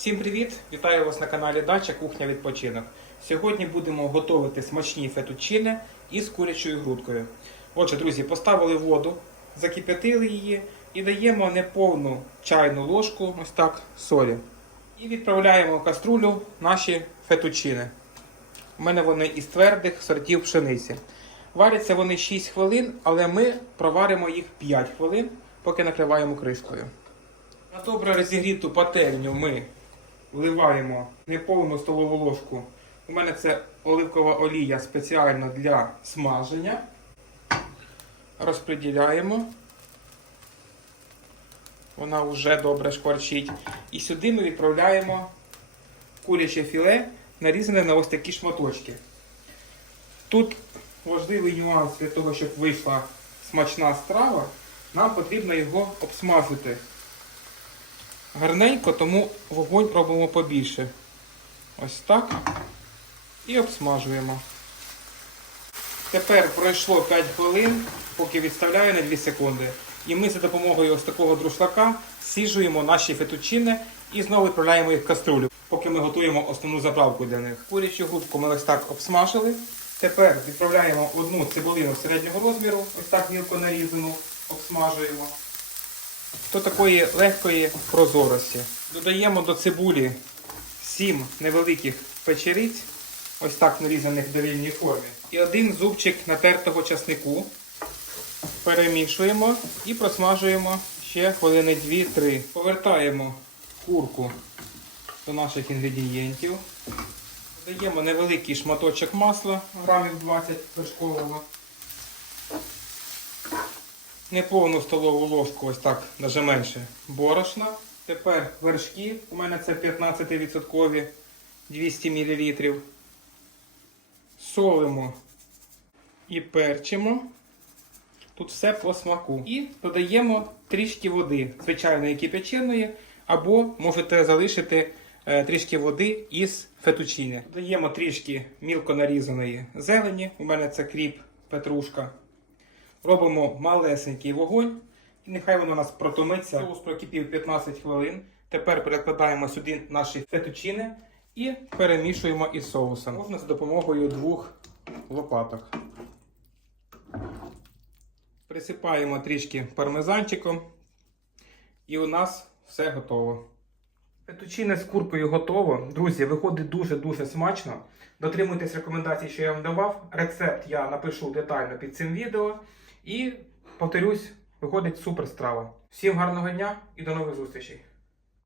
Всім привіт! Вітаю вас на каналі Дача Кухня Відпочинок. Сьогодні будемо готувати смачні фетучини із курячою грудкою. Отже, друзі, поставили воду, закип'ятили її і даємо неповну чайну ложку, ось так, солі. І відправляємо в каструлю наші фетучини. У мене вони із твердих сортів пшениці. Варяться вони 6 хвилин, але ми проваримо їх 5 хвилин, поки накриваємо кришкою. На добре розігріту пательню ми вливаємо неповну столову ложку. У мене це оливкова олія спеціально для смаження. Розподіляємо. Вона вже добре шкварчить. І сюди ми відправляємо куряче філе, нарізане на ось такі шматочки. Тут важливий нюанс для того, щоб вийшла смачна страва, нам потрібно його обсмажити гарненько, тому вогонь робимо побільше. Ось так. І обсмажуємо. Тепер пройшло 5 хвилин, поки відставляю на 2 секунди. І ми за допомогою ось такого друшлака сіжуємо наші фетучини і знову відправляємо їх в каструлю, поки ми готуємо основну заправку для них. Курячу грудку ми ось так обсмажили. Тепер відправляємо одну цибулину середнього розміру, ось так мілко нарізану, обсмажуємо до такої легкої прозорості. Додаємо до цибулі 7 невеликих печериць, ось так нарізаних в довільній формі. І один зубчик натертого часнику. Перемішуємо і просмажуємо ще хвилини 2-3. Повертаємо курку до наших інгредієнтів. Додаємо невеликий шматочок масла, грамів 20 вершкового неповну столову ложку, ось так, навіть менше, борошна. Тепер вершки, у мене це 15% 200 мл. Солимо і перчимо. Тут все по смаку. І додаємо трішки води, звичайної кипяченої, або можете залишити е, трішки води із фетучини. Додаємо трішки мілко нарізаної зелені. У мене це кріп, петрушка. Робимо малесенький вогонь, і нехай воно у нас протомиться. Соус прокипів 15 хвилин. Тепер перекладаємо сюди наші фетучини і перемішуємо із соусом. Можна за допомогою двох лопаток. Присипаємо трішки пармезанчиком, і у нас все готово. Фетучине з куркою готово. Друзі, виходить дуже-дуже смачно. Дотримуйтесь рекомендацій, що я вам давав. Рецепт я напишу детально під цим відео. І повторюсь, виходить супер страва. Всім гарного дня і до нових зустрічей!